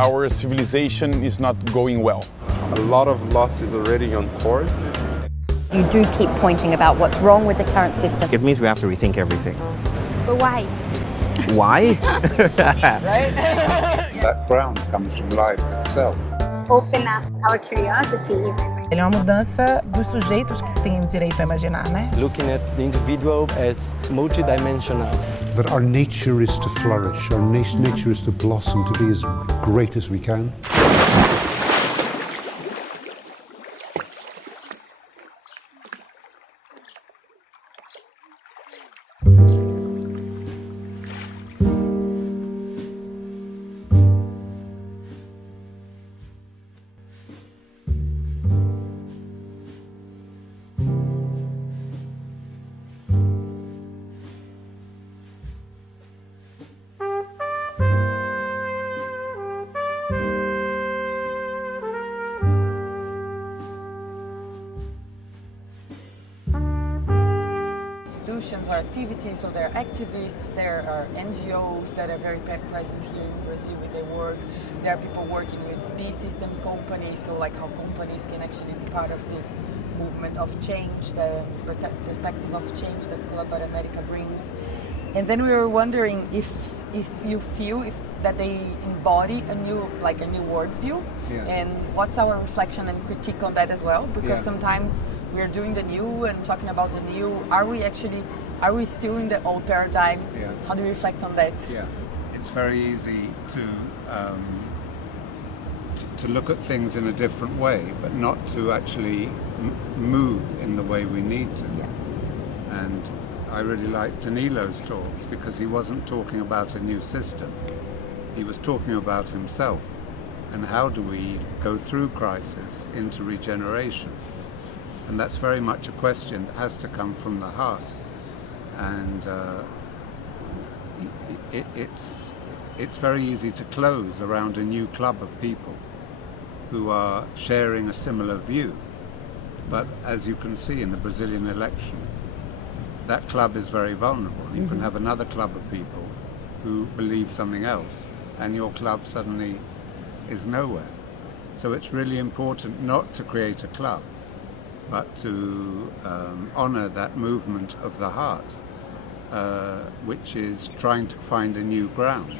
our civilization is not going well. A lot of loss is already on course. You do keep pointing about what's wrong with the current system. It means we have to rethink everything. But why? Why? That ground comes from life itself. Open up our curiosity even. Ele é uma mudança dos sujeitos que têm o direito a imaginar, né? Looking at the individual as multidimensional. That our nature is to flourish, our nature is to blossom, to be as great as we can. Or activities, so there are activists, there are NGOs that are very present here in Brazil with their work. There are people working with B-system companies, so like how companies can actually be part of this movement of change, this perspective of change that Club America brings. And then we were wondering if you feel that they embody a new worldview, and what's our reflection and critique on that as well, because sometimes we are doing the new and talking about the new. Are we still in the old paradigm? How do we reflect on that? It's very easy to look at things in a different way, but not to actually move in the way we need to. And I really like Danilo's talk because he wasn't talking about a new system. He was talking about himself and how do we go through crisis into regeneration. And that's very much a question that has to come from the heart. And it's very easy to close around a new club of people who are sharing a similar view. But as you can see in the Brazilian election, that club is very vulnerable. You can have another club of people who believe something else, and your club suddenly is nowhere. So it's really important not to create a club, but to honor that movement of the heart, which is trying to find a new ground.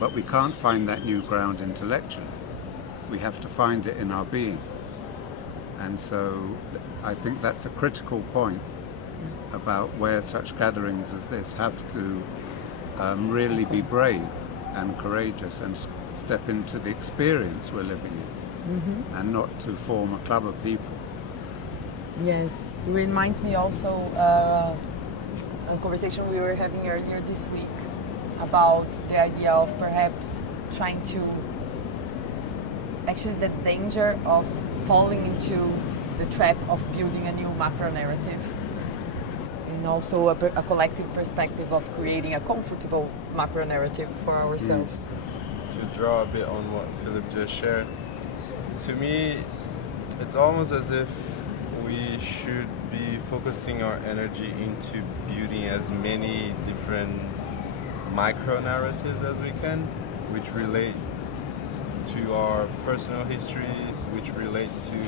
But we can't find that new ground intellectually. We have to find it in our being. And so I think that's a critical point about where such gatherings as this have to really be brave and courageous and step into the experience we're living in, and not to form a club of people. Yes, it reminds me also a conversation we were having earlier this week about the idea of perhaps trying to, actually the danger of falling into the trap of building a new macro narrative, and also a collective perspective of creating a comfortable macro narrative for ourselves. To draw a bit on what Philip just shared, to me it's almost as if we should be focusing our energy into building as many different micro narratives as we can, which relate to our personal histories, which relate to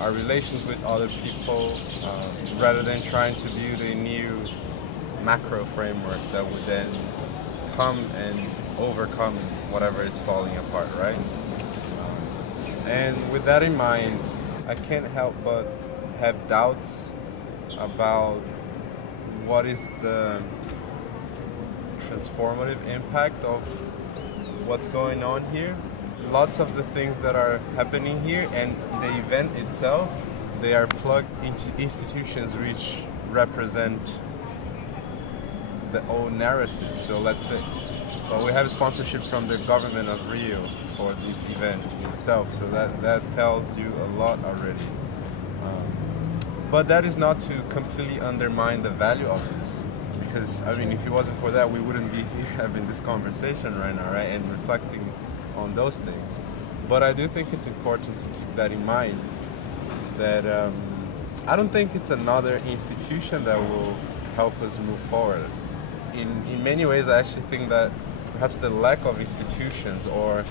our relations with other people, rather than trying to build a new macro framework that would then come and overcome whatever is falling apart, right? And with that in mind, I can't help but have doubts about what is the transformative impact of what's going on here. Lots of the things that are happening here and the event itself, they are plugged into institutions which represent the old narrative. So let's say, well, we have sponsorship from the government of Rio for this event itself, so that tells you a lot already. But that is not to completely undermine the value of this, because I mean, if it wasn't for that, we wouldn't be here having this conversation right now, right, and reflecting on those things. But I do think it's important to keep that in mind, that I don't think it's another institution that will help us move forward. In many ways, I actually think that we perhaps the lack of institutions or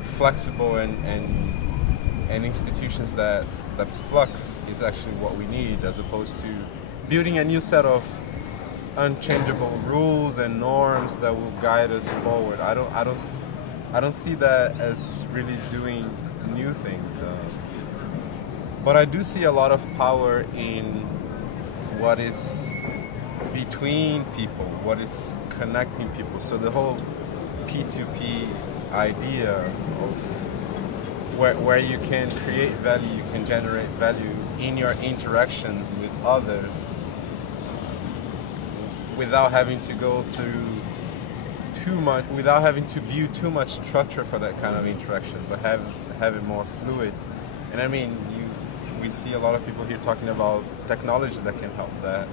flexible and institutions that flux is actually what we need, as opposed to building a new set of unchangeable rules and norms that will guide us forward. I don't see that as really doing new things. But I do see a lot of power in what is between people, what is connecting people. So the whole P2P idea of where you can create value, you can generate value in your interactions with others without having to go through too much, without having to build too much structure for that kind of interaction, but have it more fluid. And I mean, we see a lot of people here talking about technology that can help that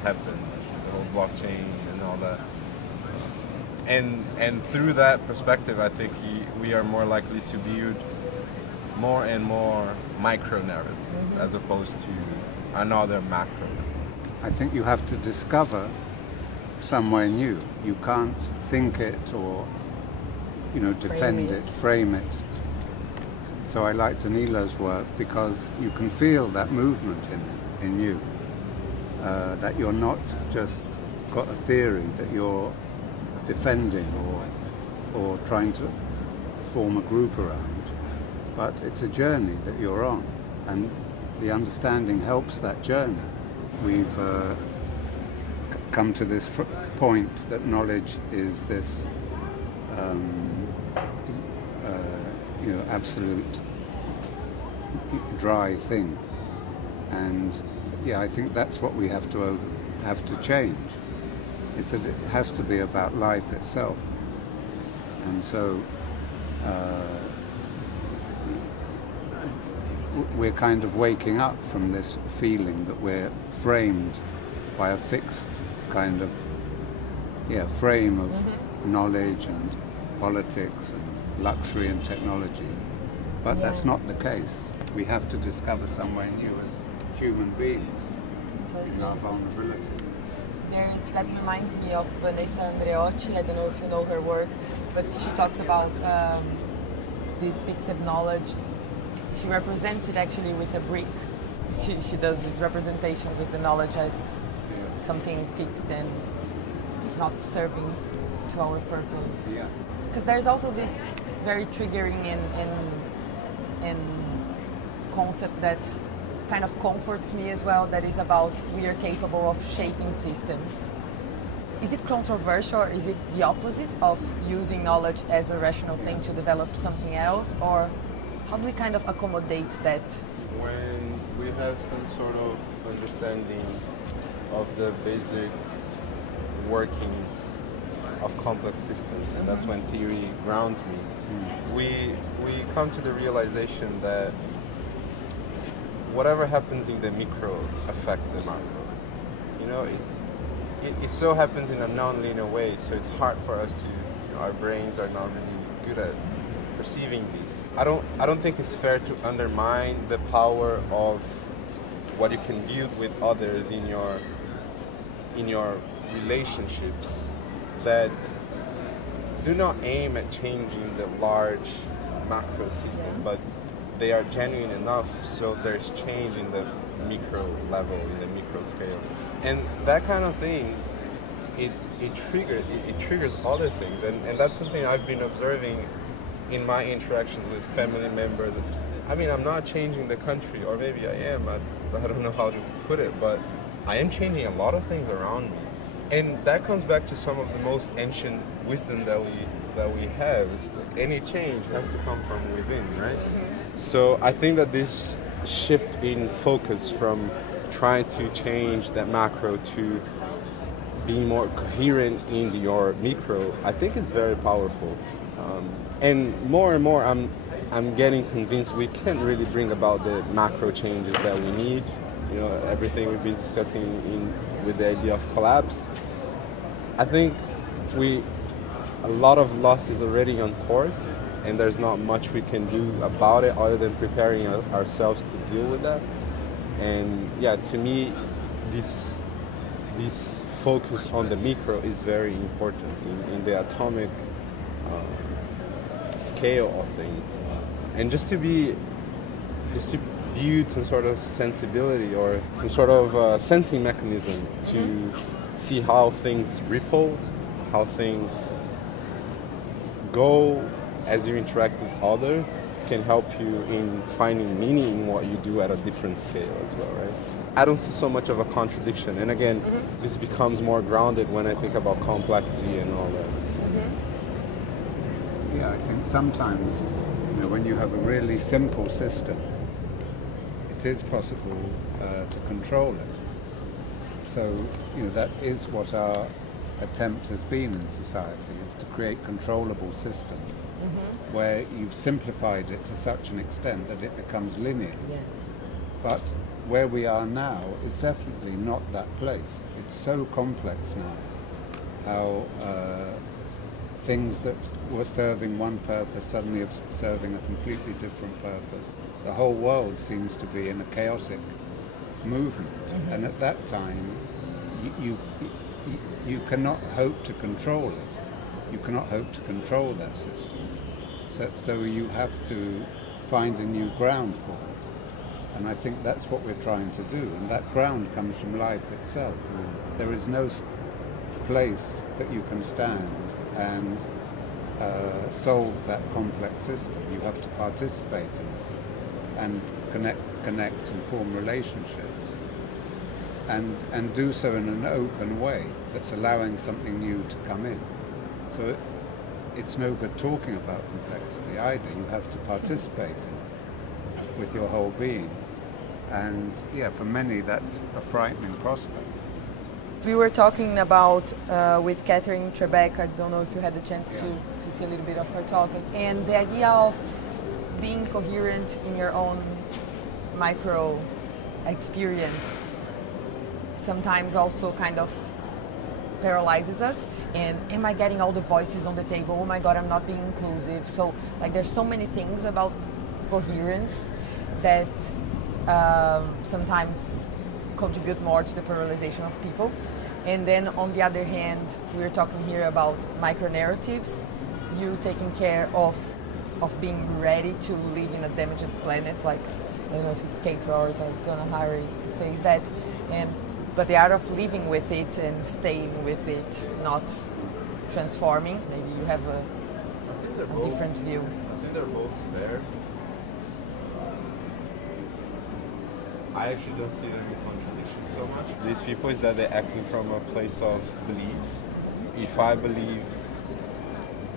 happen, the whole blockchain and all that. And through that perspective, I think we are more likely to build more and more micro narratives as opposed to another macro. I think you have to discover somewhere new. You can't think it or, defend it, frame it. So I like Danilo's work because you can feel that movement in you, that you're not just got a theory that you're defending or trying to form a group around, but it's a journey that you're on, and the understanding helps that journey. We've come to this point that knowledge is this absolute dry thing, and I think that's what we have to change. It's that it has to be about life itself, and so we're kind of waking up from this feeling that we're framed by a fixed kind of frame of knowledge and politics and luxury and technology. But that's not the case. We have to discover somewhere new as human beings in our vulnerability. That reminds me of Vanessa Andreotti. I don't know if you know her work, but she talks about this fixed knowledge. She represents it actually with a brick. She does this representation with the knowledge as something fixed and not serving to our purpose. Because there's also this very triggering in concept that kind of comforts me as well, that is about we are capable of shaping systems. Is it controversial, or is it the opposite of using knowledge as a rational thing to develop something else, or how do we kind of accommodate that? When we have some sort of understanding of the basic workings of complex systems, and that's when theory grounds me, we come to the realization that whatever happens in the micro affects the macro. It so happens in a non-linear way, so it's hard for us to, our brains are not really good at perceiving these. I don't think it's fair to undermine the power of what you can build with others in your relationships that do not aim at changing the large macro system, but they are genuine enough so there's change in the micro level, in the micro scale. And that kind of thing, it triggers other things, and that's something I've been observing in my interactions with family members. I mean, I'm not changing the country, or maybe I am, I don't know how to put it, but I am changing a lot of things around me. And that comes back to some of the most ancient wisdom that we have, is that any change has to come from within, right? So I think that this shift in focus from trying to change that macro to being more coherent in your micro, I think it's very powerful. And more, I'm getting convinced we can't really bring about the macro changes that we need. Everything we've been discussing with the idea of collapse. I think a lot of loss is already on course, and there's not much we can do about it other than preparing ourselves to deal with that. And to me, this focus on the micro is very important in the atomic scale of things, and just to build some sort of sensibility or some sort of sensing mechanism to see how things ripple, how things go as you interact with others, can help you in finding meaning in what you do at a different scale as well, right? I don't see so much of a contradiction, and again, this becomes more grounded when I think about complexity and all that. Yeah, I think sometimes, when you have a really simple system, it is possible to control it. So, that is what our attempt has been in society, is to create controllable systems where you've simplified it to such an extent that it becomes linear. Yes. But where we are now is definitely not that place. It's so complex now, how things that were serving one purpose suddenly are serving a completely different purpose. The whole world seems to be in a chaotic movement, and at that time you cannot hope to control it. You cannot hope to control that system. So you have to find a new ground for it. And I think that's what we're trying to do. And that ground comes from life itself. There is no place that you can stand and solve that complex system. You have to participate in it and connect and form relationships. And do so in an open way that's allowing something new to come in. So it's no good talking about complexity either. You have to participate in it with your whole being. And for many that's a frightening prospect. We were talking about with Catherine Trebek, I don't know if you had the chance to see a little bit of her talk, and the idea of being coherent in your own micro experience sometimes also kind of paralyzes us. And am I getting all the voices on the table? Oh my God, I'm not being inclusive. So there's so many things about coherence that sometimes contribute more to the pluralization of people. And then on the other hand, we're talking here about micro-narratives, you taking care of being ready to live in a damaged planet, like, I don't know if it's Kate Rowers or Donna Harry says that, but the art of living with it and staying with it, not transforming. Maybe you have a different view. I think they're both there. I actually don't see them in contradiction so much. These people is that they're acting from a place of belief. If I believe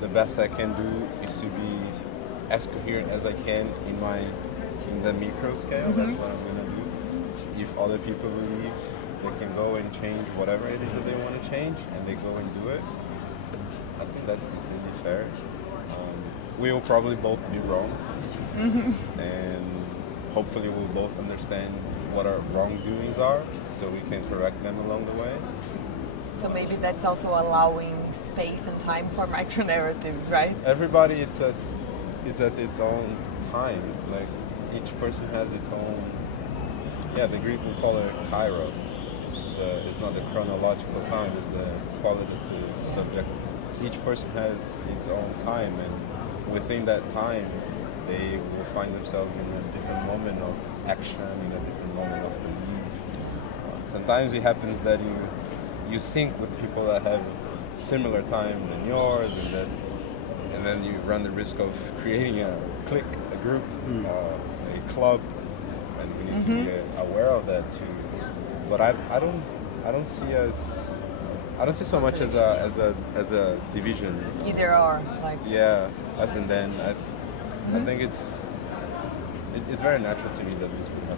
the best I can do is to be as coherent as I can in the micro scale, that's what I'm gonna do. If other people believe they can go and change whatever it is that they want to change, and they go and do it, I think that's completely fair. We will probably both be wrong, and hopefully we'll both understand what our wrongdoings are, so we can correct them along the way. So maybe that's also allowing space and time for micro-narratives, right? Everybody, it's at its own time. Like, each person has its own. Yeah, the Greek would call it kairos. It's not the chronological time; it's the qualitative subject. Each person has its own time, and within that time, they will find themselves in a different moment of action, in a different moment of belief. Sometimes it happens that you sync with people that have similar time than yours, and then you run the risk of creating a clique, a group, a club, and we need to be aware of that too. But I don't see so much as a division. Either or, like. Yeah, us and then. I think it's very natural to me that these people have